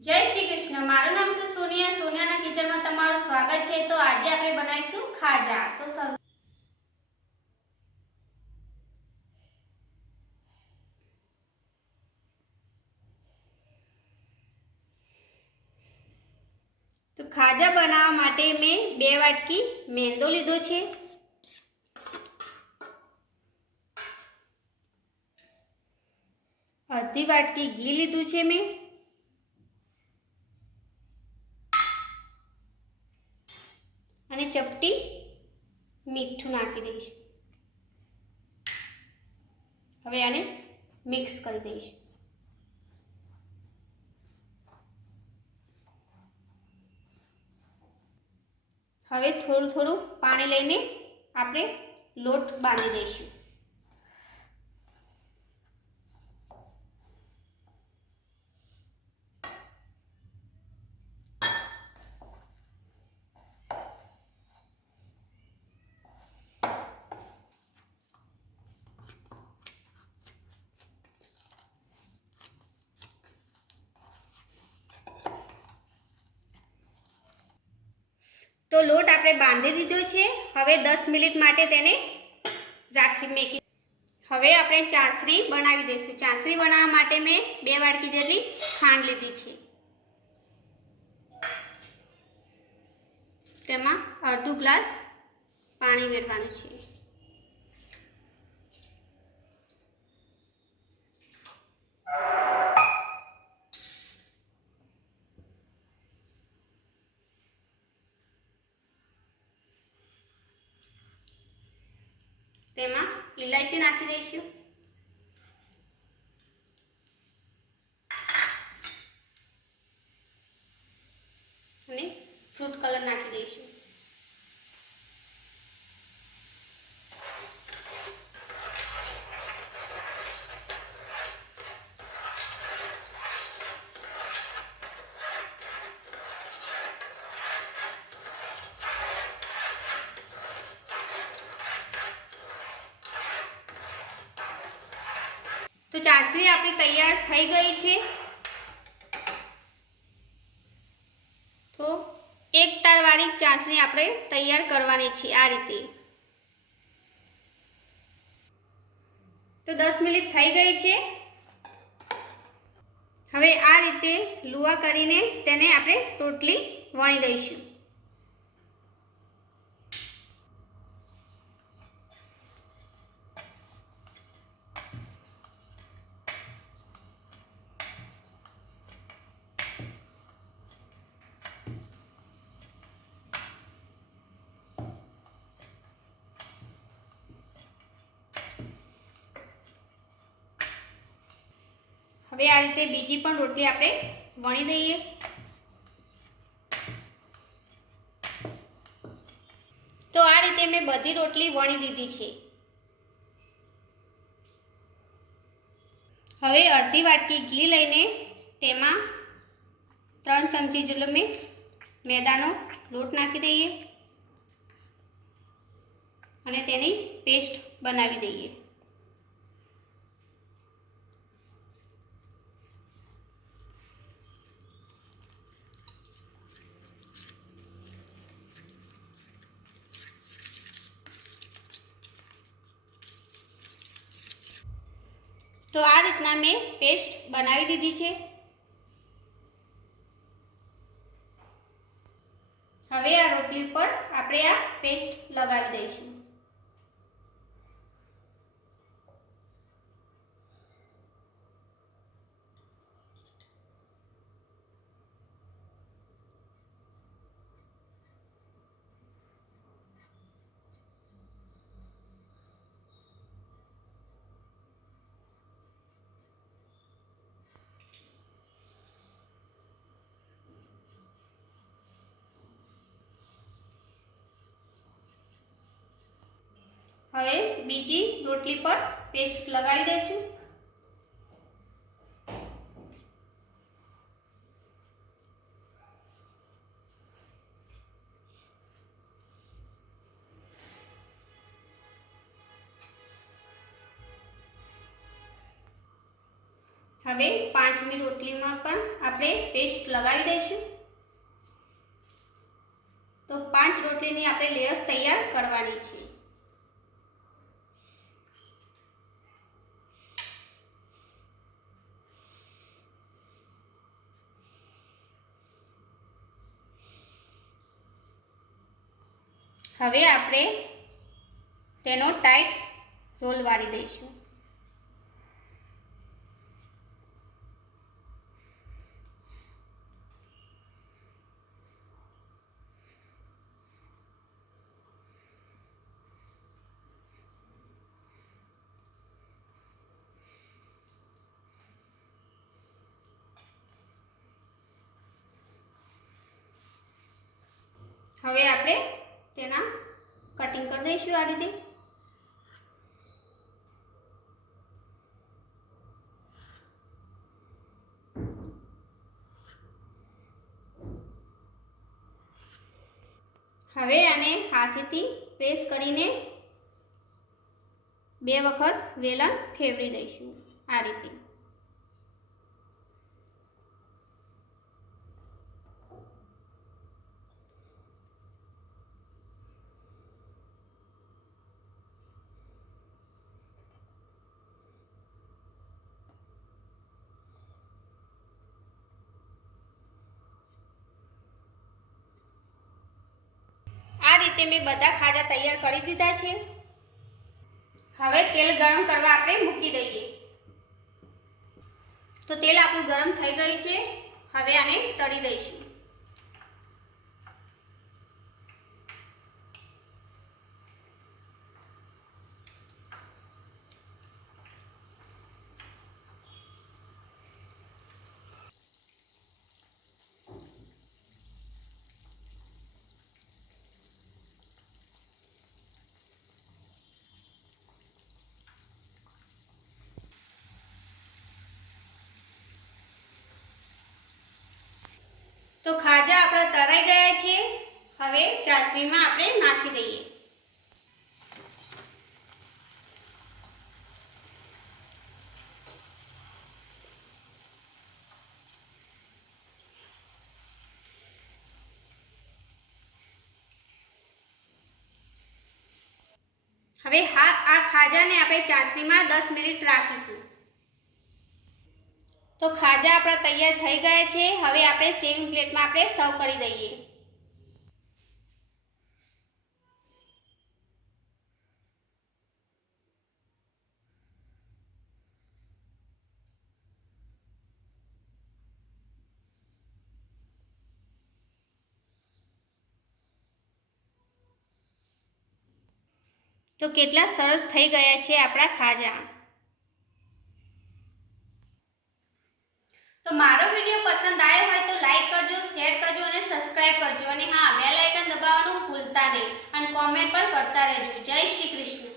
जय श्री कृष्ण। मारू नाम से सोनिया। सोनिया किचन में तमाરું स्वागत है। तो आज આપણે બનાવીશું ખાજા। तो ખાજા બનાવવા માટે મેં 2 વાટકી મેંદો લીધો છે, અડધી વાટકી ઘી લીધું છે મેં, અને ચપટી મીઠું નાખી દઈશ। હવે આને મિક્સ કરી દઈશ। હવે થોડું થોડું પાણી લઈને આપણે લોટ બાંધી દઈશું। तो लोट આપણે બાંધી દીધો છે। હવે 10 મિનિટ માટે તેને રાખી મેકી। હવે આપણે ચાસણી બનાવી દઈશું। ચાસણી બનાવવા માટે મેં 2 વાટકી જેટલી ખાંડ લીધી છે, તેમાં અડધો ગ્લાસ પાણી રેડવાનું છે। તેમાં ઇલાયચી નાખી દઈશું, અને ફ્રૂટ કલર નાખી દઈશું। तो ચાસણી આપણી તૈયાર થઈ ગઈ છે। તો એક તારવાળી ચાસણી આપણે તૈયાર કરવાની છે આ રીતે। તો 10 મિનિટ થઈ ગઈ છે। હવે આ રીતે લુવા કરીને તેને આપણે રોટલી વણી દઈશું। હવે આ રીતે બીજી પણ રોટલી આપણે વણી દઈએ। તો આ રીતે મેં બધી રોટલી વણી દીધી છે। હવે અડધી વાટકી ઘી લઈને તેમાં 3 ચમચી જેટલો મેં મેદાનો લોટ નાખી દઈએ અને તેની પેસ્ટ બનાવી દઈએ। तो आ रीतना मैं पेस्ट बनावी दीधी है। हवे आ रोटली पर आपणे आ पेस्ट लगावी दईशुं। હવે બીજી રોટલી પર પેસ્ટ લગાવી દઈશું। હવે 5મી રોટલીમાં પણ આપણે પેસ્ટ લગાવી દઈશું. તો 5 રોટલીની આપણે લેયર્સ તૈયાર કરવાની છે. હવે આપણે તેનો ટાઈટ રોલ વાળી દઈશું. હવે આપણે તેના કટિંગ કરી દઈશું આ રીતે. હવે આને હાથેથી પ્રેસ કરીને 2 વખત વેલણ ફેરવી દઈશું આ રીતે. આ રીતે મેં બધા ખાજા તૈયાર કરી દીધા છે. હવે તેલ ગરમ કરવા આપણે મૂકી દઈએ. તો તેલ આપણું ગરમ થઈ ગયું છે. હવે આને તળી દઈશું. તો ખાજા આપણા તળાઈ ગયા છે. હવે ચાસણીમાં આપણે નાખી દઈએ. હવે આ ખાજાને આપણે ચાસણીમાં 10 મિનિટ રાખીશું. તો ખાજા આપણા તૈયાર થઈ ગયા છે. હવે આપણે સર્વિંગ પ્લેટમાં આપણે સર્વ કરી દઈએ. તો કેટલા સરસ થઈ ગયા છે આપણા ખાજા. તો મારો વિડીયો પસંદ આવ્યો હોય તો લાઈક કરજો, શેર કરજો અને સબસ્ક્રાઇબ કરજો. અને હા, બેલ આઇકન દબાવવાનું ભૂલતા નહીં અને કોમેન્ટ પણ કરતા રહેજો. જય શ્રી કૃષ્ણ.